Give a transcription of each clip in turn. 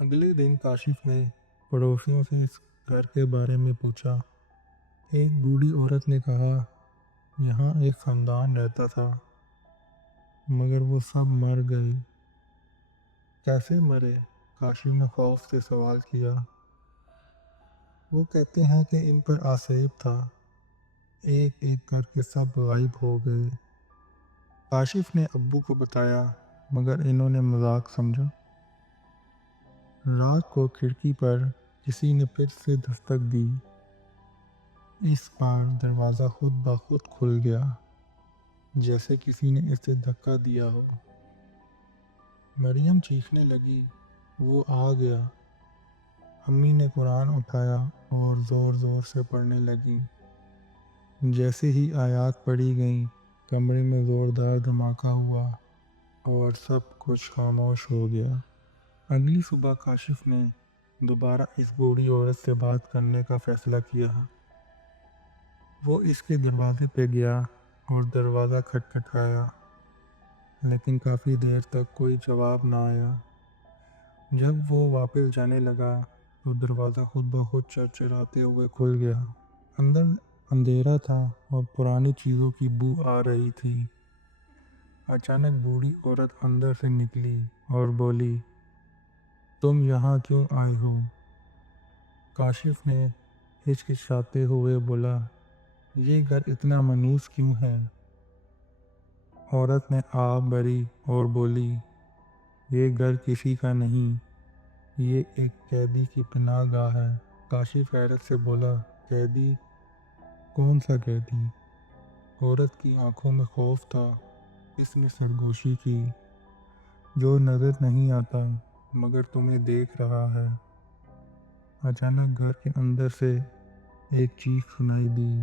اگلے دن کاشف نے پڑوسیوں سے اس گھر کے بارے میں پوچھا۔ ایک بوڑھی عورت نے کہا، یہاں ایک خاندان رہتا تھا مگر وہ سب مر گئے۔ کیسے مرے؟ کاشف نے خوف سے سوال کیا۔ وہ کہتے ہیں کہ ان پر آسیب تھا، ایک ایک کر کے سب غائب ہو گئے۔ کاشف نے ابو کو بتایا مگر انہوں نے مذاق سمجھا۔ رات کو کھڑکی پر کسی نے پھر سے دستک دی۔ اس بار دروازہ خود بخود کھل گیا، جیسے کسی نے اسے دھکا دیا ہو۔ مریم چیخنے لگی، وہ آ گیا۔ امی نے قرآن اٹھایا اور زور زور سے پڑھنے لگیں۔ جیسے ہی آیات پڑھی گئیں، کمرے میں زوردار دھماکہ ہوا اور سب کچھ خاموش ہو گیا۔ اگلی صبح کاشف نے دوبارہ اس بوڑھی عورت سے بات کرنے کا فیصلہ کیا۔ وہ اس کے دروازے پہ گیا اور دروازہ کھٹکھٹایا، لیکن کافی دیر تک کوئی جواب نہ آیا۔ جب وہ واپس جانے لگا تو دروازہ خود بخود چرچراتے ہوئے کھل گیا۔ اندر اندھیرا تھا اور پرانی چیزوں کی بو آ رہی تھی۔ اچانک بوڑھی عورت اندر سے نکلی اور بولی، تم یہاں کیوں آئے ہو؟ کاشف نے ہچکچاتے ہوئے بولا، یہ گھر اتنا منحوس کیوں ہے؟ عورت نے آہ بھری اور بولی، یہ گھر کسی کا نہیں، یہ ایک قیدی کی پناہ گاہ ہے۔ کاشف حیرت سے بولا، قیدی؟ کون سا قیدی؟ عورت کی آنکھوں میں خوف تھا۔ اس نے سرگوشی کی، جو نظر نہیں آتا مگر تمہیں دیکھ رہا ہے۔ اچانک گھر کے اندر سے ایک چیخ سنائی دی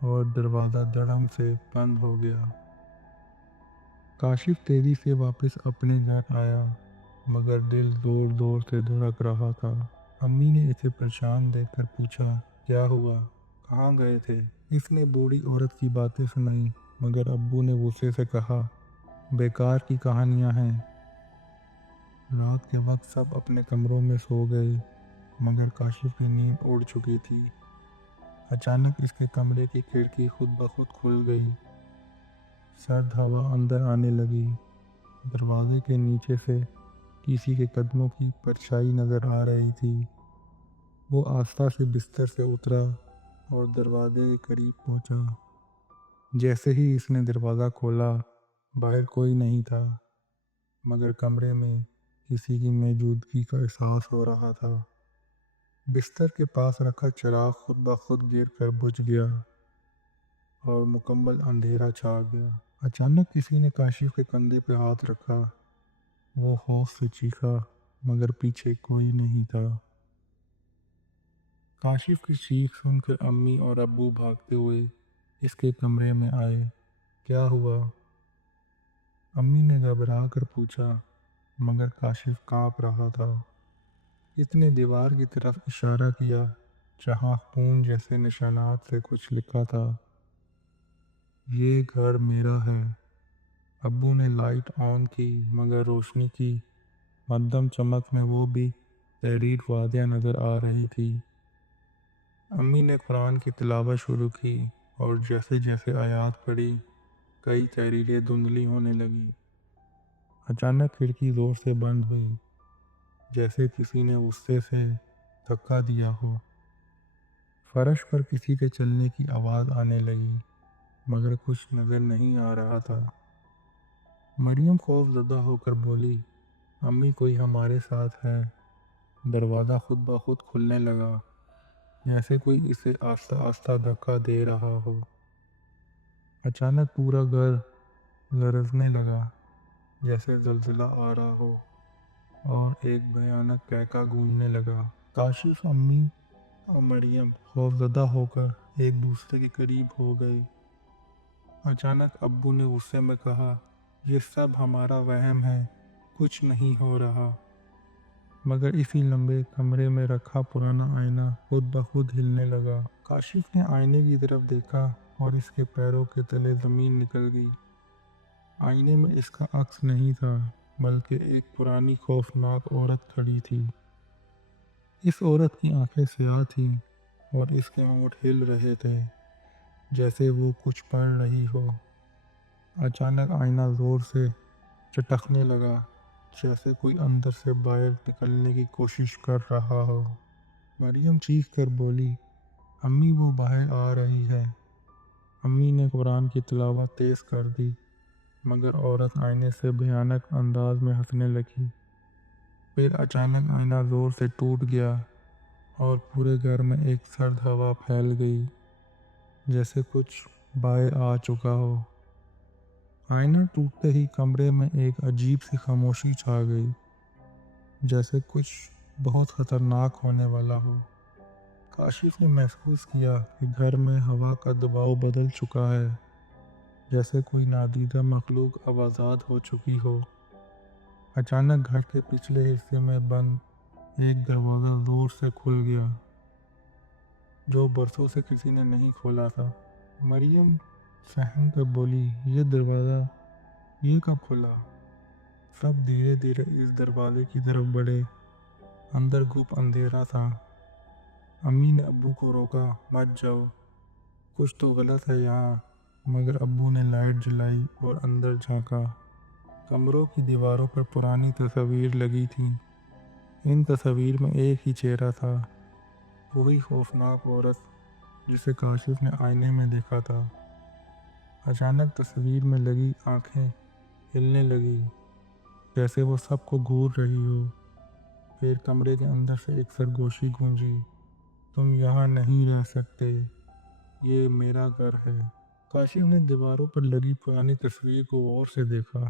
اور دروازہ دھڑام سے بند ہو گیا۔ کاشف تیزی سے واپس اپنے گھر آیا مگر دل زور زور سے دھڑک رہا تھا۔ امی نے اسے پریشان دیکھ کر پوچھا، کیا ہوا؟ کہاں گئے تھے؟ اس نے بوڑھی عورت کی باتیں سنائیں مگر ابو نے غصے سے کہا، بیکار کی کہانیاں ہیں۔ رات کے وقت سب اپنے کمروں میں سو گئے مگر کاشف کی نیند اڑ چکی تھی۔ اچانک اس کے کمرے کی کھڑکی خود بخود کھل گئی۔ سرد ہوا اندر آنے لگی۔ دروازے کے نیچے سے کسی کے قدموں کی پرچھائی نظر آ رہی تھی۔ وہ آہستہ سے بستر سے اترا اور دروازے کے قریب پہنچا۔ جیسے ہی اس نے دروازہ کھولا، باہر کوئی نہیں تھا مگر کمرے میں کسی کی موجودگی کا احساس ہو رہا تھا۔ بستر کے پاس رکھا چراغ خود بخود گر کر بجھ گیا اور مکمل اندھیرا چھا گیا۔ اچانک کسی نے کاشف کے کندھے پہ ہاتھ رکھا۔ وہ خوف سے چیخا مگر پیچھے کوئی نہیں تھا۔ کاشف کی چیخ سن کر امی اور ابو بھاگتے ہوئے اس کے کمرے میں آئے۔ کیا ہوا؟ امی نے گھبرا کر پوچھا مگر کاشف کانپ رہا تھا۔ اس نے دیوار کی طرف اشارہ کیا جہاں خون جیسے نشانات سے کچھ لکھا تھا۔ یہ گھر میرا ہے۔ ابو نے لائٹ آن کی مگر روشنی کی مدھم چمک میں وہ بھی تحریر واضح نظر آ رہی تھی۔ امی نے قرآن کی تلاوت شروع کی اور جیسے جیسے آیات پڑھی، کئی تحریریں دھندلی ہونے لگیں۔ اچانک کھڑکی زور سے بند ہوئی، جیسے کسی نے غصے سے دھکا دیا ہو۔ فرش پر کسی کے چلنے کی آواز آنے لگی مگر کچھ نظر نہیں آ رہا تھا۔ مریم خوف زدہ ہو کر بولی، امی کوئی ہمارے ساتھ ہے۔ دروازہ خود بخود کھلنے لگا، جیسے کوئی اسے آہستہ آہستہ دھکا دے رہا ہو۔ اچانک پورا گھر لرزنے لگا، جیسے زلزلہ آ رہا ہو اور ایک بھیانک قہقہ گونجنے لگا۔ کاشف، امی اور مریم خوفزدہ ہو کر ایک دوسرے کے قریب ہو گئے۔ اچانک ابو نے غصے میں کہا، یہ سب ہمارا وہم ہے، کچھ نہیں ہو رہا۔ مگر اسی لمحے کمرے میں رکھا پرانا آئینہ خود بخود ہلنے لگا۔ کاشف نے آئینے کی طرف دیکھا اور اس کے پیروں کے تلے زمین نکل گئی۔ آئینے میں اس کا عکس نہیں تھا بلکہ ایک پرانی خوفناک عورت کھڑی تھی۔ اس عورت کی آنکھیں سیاہ تھیں اور اس کے ہونٹ ہل رہے تھے جیسے وہ کچھ پڑھ رہی ہو۔ اچانک آئینہ زور سے چٹکنے لگا، جیسے کوئی اندر سے باہر نکلنے کی کوشش کر رہا ہو۔ مریم چیخ کر بولی، امی وہ باہر آ رہی ہے۔ امی نے قرآن کی تلاوت تیز کر دی، مگر عورت آئینے سے بھیانک انداز میں ہنسنے لگی۔ پھر اچانک آئینہ زور سے ٹوٹ گیا اور پورے گھر میں ایک سرد ہوا پھیل گئی، جیسے کچھ باہر آ چکا ہو۔ آئینہ ٹوٹتے ہی کمرے میں ایک عجیب سی خاموشی چھا گئی، جیسے کچھ بہت خطرناک ہونے والا ہو۔ کاشف نے محسوس کیا کہ گھر میں ہوا کا دباؤ بدل چکا ہے، جیسے کوئی نادیدہ مخلوق آوازاد ہو چکی ہو۔ اچانک گھر کے پچھلے حصے میں بند ایک دروازہ زور سے کھل گیا، جو برسوں سے کسی نے نہیں کھولا تھا۔ مریم سہم کر بولی، یہ دروازہ یہ کب کھلا؟ سب دھیرے دھیرے اس دروازے کی طرف بڑھے۔ اندر گھپ اندھیرا تھا۔ امی نے ابو کو روکا، مت جاؤ، کچھ تو غلط ہے یہاں۔ مگر ابو نے لائٹ جلائی اور اندر جھانکا۔ کمروں کی دیواروں پر پرانی تصاویر لگی تھیں۔ ان تصاویر میں ایک ہی چہرہ تھا، وہی خوفناک عورت جسے کاشف نے آئینے میں دیکھا تھا۔ اچانک تصویر میں لگی آنکھیں ہلنے لگی، جیسے وہ سب کو گھور رہی ہو۔ پھر کمرے کے اندر سے ایک سرگوشی گونجی، تم یہاں نہیں رہ سکتے، یہ میرا گھر ہے۔ کاشف نے دیواروں پر لگی پرانی تصویر کو غور سے دیکھا۔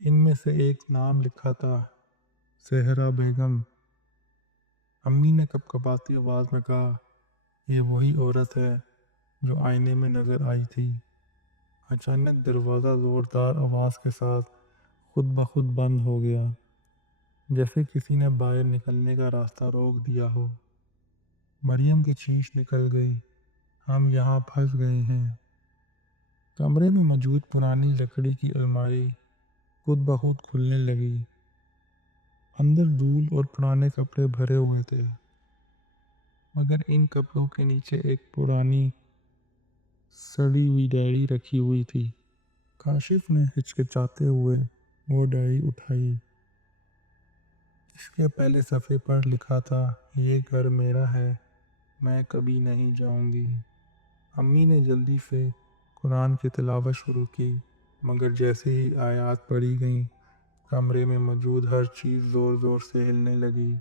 ان میں سے ایک نام لکھا تھا، زہرا بیگم۔ امی نے کپکپاتی آواز میں کہا، یہ وہی عورت ہے جو آئینے میں نظر آئی تھی۔ اچانک دروازہ زوردار آواز کے ساتھ خود بخود بند ہو گیا، جیسے کسی نے باہر نکلنے کا راستہ روک دیا ہو۔ مریم کی چیخ نکل گئی، ہم یہاں پھنس گئے ہیں۔ کمرے میں موجود پرانی لکڑی کی الماری خود بخود کھلنے لگی۔ اندر دھول اور پرانے کپڑے بھرے ہوئے تھے، مگر ان کپڑوں کے نیچے ایک پرانی سڑی ہوئی ڈائری رکھی ہوئی تھی۔ کاشف نے ہچکچاتے ہوئے وہ ڈائری اٹھائی۔ اس کے پہلے صفحے پر لکھا تھا، یہ گھر میرا ہے، میں کبھی نہیں جاؤں گی۔ امی نے جلدی سے قرآن کی تلاوت شروع کی، مگر جیسے ہی آیات پڑھی گئیں، کمرے میں موجود ہر چیز زور زور سے ہلنے لگی۔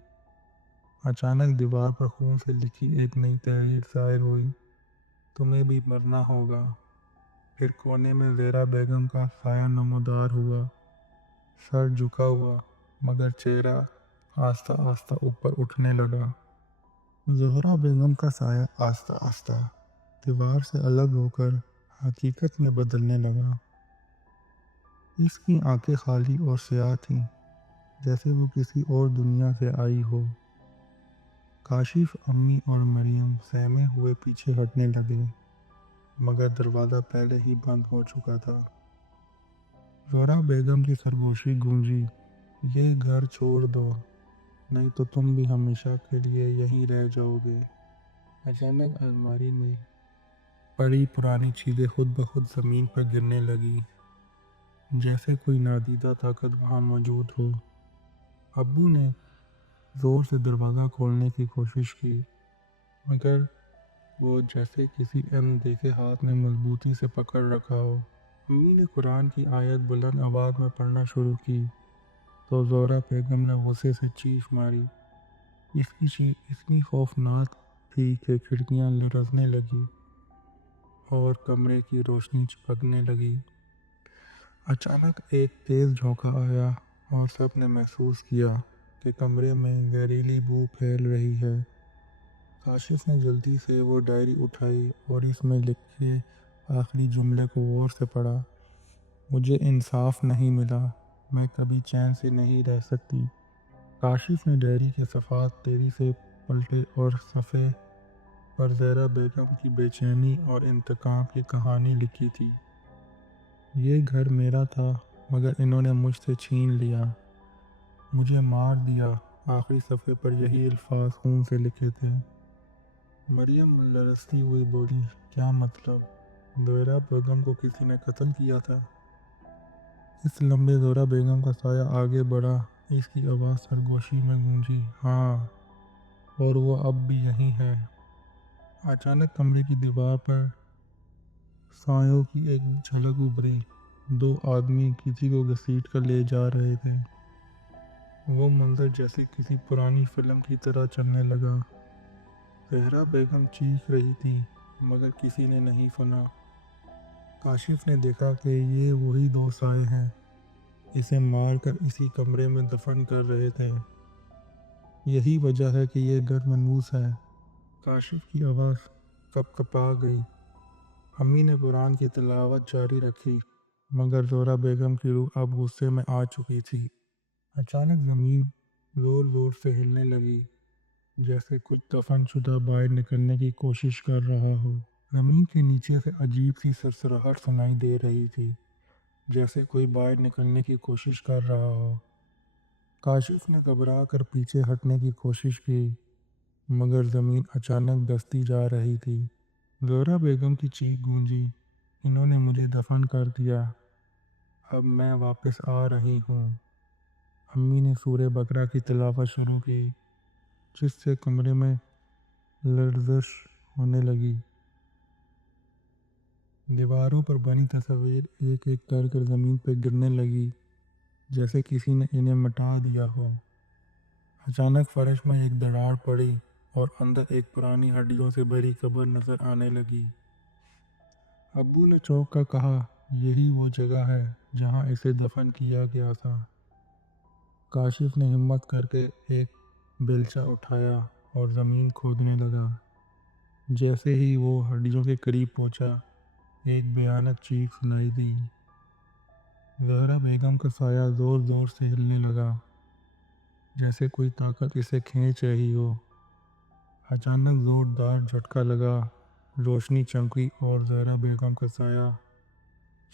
اچانک دیوار پر خون سے لکھی ایک نئی تحریر ظاہر ہوئی، تمہیں بھی مرنا ہوگا۔ پھر کونے میں زہرا بیگم کا سایہ نمودار ہوا، سر جھکا ہوا، مگر چہرہ آہستہ آہستہ اوپر اٹھنے لگا۔ زہرا بیگم کا سایہ آہستہ آہستہ دیوار سے الگ ہو کر حقیقت میں بدلنے لگا۔ اس کی آنکھیں خالی اور سیاہ تھیں، جیسے وہ کسی اور دنیا سے آئی ہو۔ کاشف، امی اور مریم سہمے ہوئے پیچھے ہٹنے لگے، مگر دروازہ پہلے ہی بند ہو چکا تھا۔ زہرا بیگم کی سرگوشی گونجی، یہ گھر چھوڑ دو، نہیں تو تم بھی ہمیشہ کے لیے یہیں رہ جاؤ گے۔ اچانک الماری میں پڑی پرانی چیزیں خود بخود زمین پر گرنے لگی، جیسے کوئی نادیدہ طاقت وہاں موجود ہو۔ ابو نے زور سے دروازہ کھولنے کی کوشش کی، مگر وہ جیسے کسی اندیکھے ہاتھ نے مضبوطی سے پکڑ رکھا ہو۔ امی نے قرآن کی آیت بلند آواز میں پڑھنا شروع کی تو زہرا بیگم نے غصے سے چیخ ماری۔ اس کی چیخ اتنی خوفناک تھی کہ کھڑکیاں لرزنے لگیں اور کمرے کی روشنی چپکنے لگی۔ اچانک ایک تیز جھونکا آیا اور سب نے محسوس کیا کہ کمرے میں زہریلی بو پھیل رہی ہے۔ کاشف نے جلدی سے وہ ڈائری اٹھائی اور اس میں لکھے آخری جملے کو غور سے پڑھا، مجھے انصاف نہیں ملا، میں کبھی چین سے نہیں رہ سکتی۔ کاشف نے ڈائری کے صفحات تیزی سے پلٹے اور صفحے پر زہرا بیگم کی بے چینی اور انتقام کی کہانی لکھی تھی۔ یہ گھر میرا تھا، مگر انہوں نے مجھ سے چھین لیا، مجھے مار دیا، آخری صفحے پر یہی الفاظ خون سے لکھے تھے۔ مریم لرزتی ہوئی بولی، کیا مطلب؟ زہرا بیگم کو کسی نے قتل کیا تھا؟ اس لمبے زہرا بیگم کا سایہ آگے بڑھا، اس کی آواز سرگوشی میں گونجی، ہاں، اور وہ اب بھی یہیں ہے۔ اچانک کمرے کی دیوار پر سایوں کی ایک جھلک ابھری، دو آدمی کسی کو گھسیٹ کر لے جا رہے تھے۔ وہ منظر جیسے کسی پرانی فلم کی طرح چلنے لگا۔ زہرا بیگم چیخ رہی تھی مگر کسی نے نہیں سنا۔ کاشف نے دیکھا کہ یہ وہی دو سائے ہیں، اسے مار کر اسی کمرے میں دفن کر رہے تھے۔ یہی وجہ ہے کہ یہ گھر منحوس ہے۔ کاشف کی آواز کپ کپا گئی۔ امی نے قرآن کی تلاوت جاری رکھی مگر زہرا بیگم کی روح اب غصے میں آ چکی تھی۔ اچانک زمین زور زور سے ہلنے لگی، جیسے کچھ دفن شدہ باہر نکلنے کی کوشش کر رہا ہو۔ زمین کے نیچے سے عجیب سی سرسراہٹ سنائی دے رہی تھی، جیسے کوئی باہر نکلنے کی کوشش کر رہا ہو۔ کاشف نے گھبرا کر پیچھے ہٹنے کی کوشش کی مگر زمین اچانک دھستی جا رہی تھی۔ زہرا بیگم کی چیخ گونجی، انہوں نے مجھے دفن کر دیا، اب میں واپس آ رہی ہوں۔ امی نے سورہ بقرہ کی تلاوت شروع کی، جس سے کمرے میں لرزش ہونے لگی۔ دیواروں پر بنی تصاویر ایک ایک کر کر زمین پہ گرنے لگی، جیسے کسی نے انہیں مٹا دیا ہو۔ اچانک فرش میں ایک دراڑ پڑی اور اندر ایک پرانی ہڈیوں سے بھری قبر نظر آنے لگی۔ ابو نے چونک کر کہا، یہی وہ جگہ ہے جہاں اسے دفن کیا گیا تھا۔ کاشف نے ہمت کر کے ایک بیلچہ اٹھایا اور زمین کھودنے لگا۔ جیسے ہی وہ ہڈیوں کے قریب پہنچا، ایک بھیانک چیخ سنائی دی۔ زہرا بیگم کا سایہ زور زور سے ہلنے لگا، جیسے کوئی طاقت اسے کھینچ رہی ہو۔ اچانک زوردار جھٹکا لگا، روشنی چمکی اور زہرا بیگم کا سایہ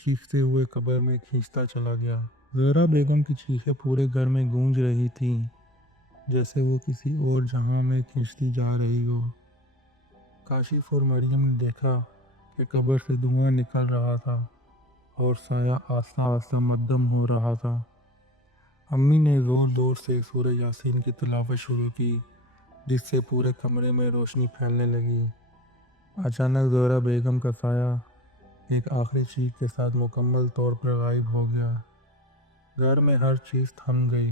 چیختے ہوئے قبر میں کھنچتا چلا گیا۔ زہرا بیگم کی چیخیں پورے گھر میں گونج رہی تھیں، جیسے وہ کسی اور جہاں میں کھنچتی جا رہی ہو۔ کاشف اور مریم نے دیکھا کہ قبر سے دھواں نکل رہا تھا اور سایہ آہستہ آہستہ مدھم ہو رہا تھا۔ امی نے زور زور سے سورہ یاسین کی تلاوت شروع کی، جس سے پورے کمرے میں روشنی پھیلنے لگی۔ اچانک زہرا بیگم کا سایہ ایک آخری چیخ کے ساتھ مکمل طور پر غائب ہو گیا۔ گھر میں ہر چیز تھم گئی،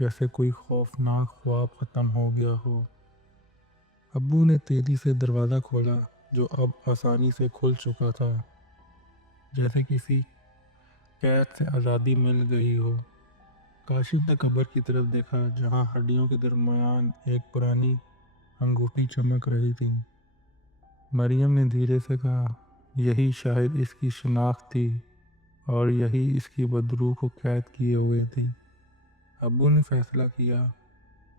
جیسے کوئی خوفناک خواب ختم ہو گیا ہو۔ ابو نے تیزی سے دروازہ کھولا، جو اب آسانی سے کھل چکا تھا، جیسے کسی قید سے آزادی مل گئی ہو۔ کاشف نے قبر کی طرف دیکھا، جہاں ہڈیوں کے درمیان ایک پرانی انگوٹھی چمک رہی تھی۔ مریم نے دھیرے سے کہا، یہی شاید اس کی شناخت تھی اور یہی اس کی بدروح کو قید کیے ہوئے تھی۔ ابو نے فیصلہ کیا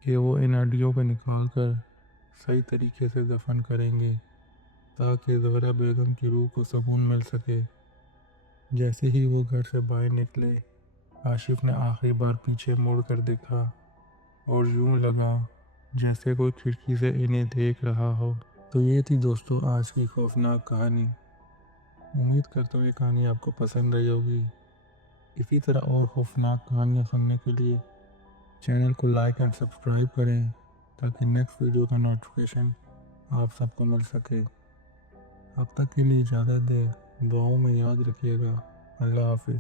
کہ وہ ان ہڈیوں کو نکال کر صحیح طریقے سے دفن کریں گے تاکہ زہرا بیگم کی روح کو سکون مل سکے۔ جیسے ہی وہ گھر سے باہر نکلے، کاشف نے آخری بار پیچھے مڑ کر دیکھا اور یوں لگا جیسے کوئی کھڑکی سے انہیں دیکھ رہا ہو۔ تو یہ تھی دوستو آج کی خوفناک کہانی۔ امید کرتا ہوں یہ کہانی آپ کو پسند آئی ہوگی۔ اسی طرح اور خوفناک کہانیاں سننے کے لیے چینل کو لائک اینڈ سبسکرائب کریں تاکہ نیکسٹ ویڈیو کا نوٹیفیکیشن آپ سب کو مل سکے۔ اب تک کے لیے اجازت دیں، دعاؤں میں یاد رکھیے گا۔ اللہ حافظ۔